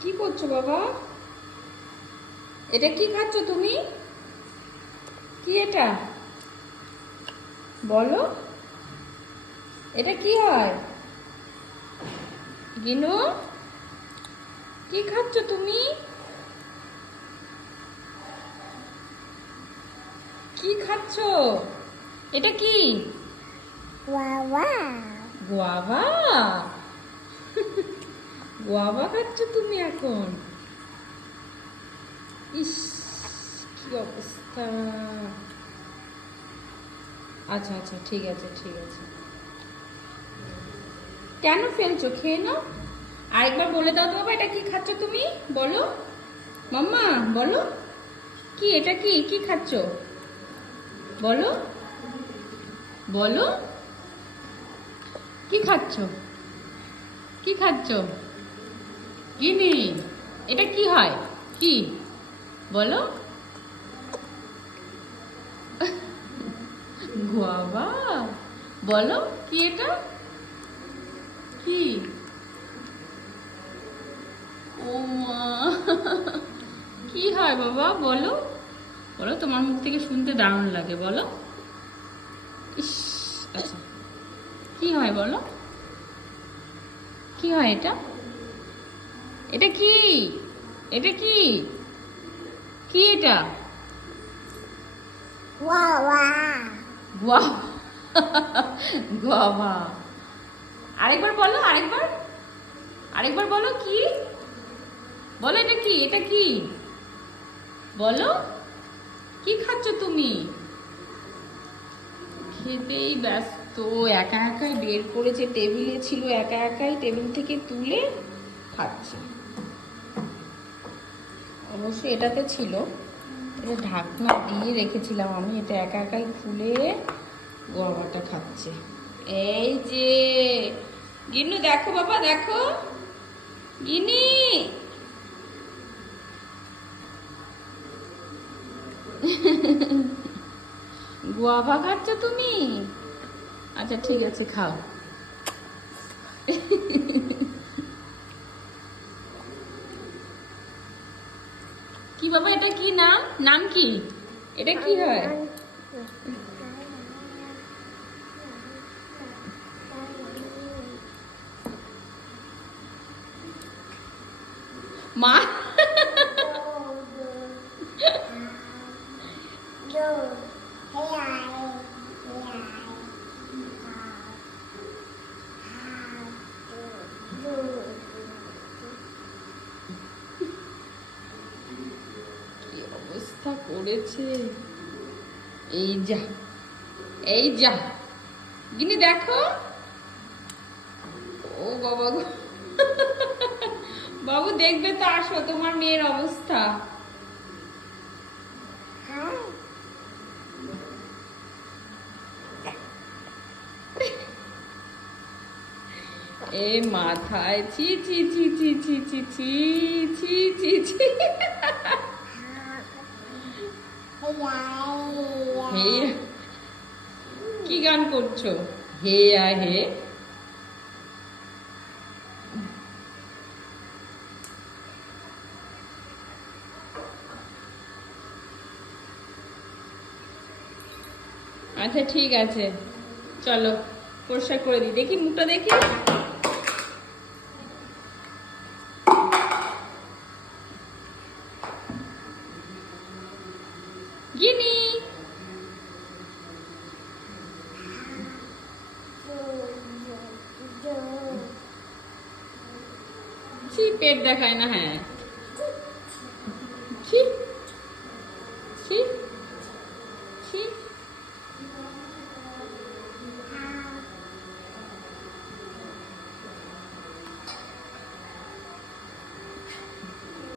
কি করছো বাবা? এটা কি খাচ্ছ তুমি? কি এটা বলো? এটা কি হয়? গিনু, কি খাচ্ছ তুমি? কি খাচ্ছ? এটা কি? বাবা গোয়াভা। গোয়াভা খাচ্ছ তুমি এখন? ইস, কি অবস্থা। আচ্ছা আচ্ছা, ঠিক আছে ঠিক আছে। কেন ফেলছো? খেয়ে নাও। আরেকবার বলে দাও তো বাবা, এটা কি খাচ্ছ তুমি? বলো মাম্মা, বলো। কি এটা? কি কি খাচ্ছ বলো? বলো, কি খাচ্ছ? কি খাচ্ছ গিনি? এটা কি হয়? কি বলো? গোয়াভা। বলো কি এটা? কি? ও মা, কি হয় বাবা? বলো বলো, তোমার মুখ থেকে শুনতে দারুণ লাগে, বলো। ইস, আচ্ছা, কি হয় বলো? কি হয় এটা? এটা কি? এটা কি? কি এটা? বাবা গোয়া, গোয়াভা। আরেকবার বলো, আরেকবার, আরেকবার বলো কি? বলো এটা কি? এটা কি বলো? কি খাচ্ছ তুমি? খেতেই ব্যস্ত, একা একাই বের করেছে, টেবিলে ছিল, একা একাই টেবিল থেকে তুলে খাচ্ছে। অবশ্য এটাতে ছিল, এটা ঢাকনা দিয়ে রেখেছিলাম আমি, এটা একা একাই খুলে গোয়াভাটা খাচ্ছে। এই যে গিন্নু, দেখো বাবা, দেখো গিনি। গোয়াভা খাচ্ছ তুমি? আচ্ছা ঠিক আছে, খাও। কি বাবা, এটা কি নাম? নাম কি? এটা কি হয়? মা, কি অবস্থা করেছে। এই যা, এই যা গিনি, দেখো। ও বাবা গো, বাবু দেখবে তো, আসো, তোমার মেয়ের অবস্থা। এ মাথায়, ছি ছি ছি ছি ছি ছি ছি ছি ছি ছি। হে, কি গান করছো? হে আ হে। আচ্ছা ঠিক আছে, চলো পরিষ্কার করে দিই, দেখি মুখটা দেখি। গিনি, ছি, পেট দেখায় না, হ্যাঁ।